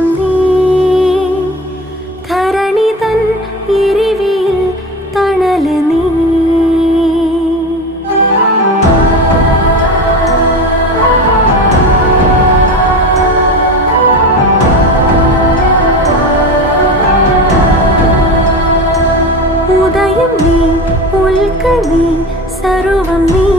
വെളിച്ചം നീ ധരണി തൻ എരിവിൽ തണല് നീ ഉദയം നീ ഉൽക്ക നീ സർവം നീ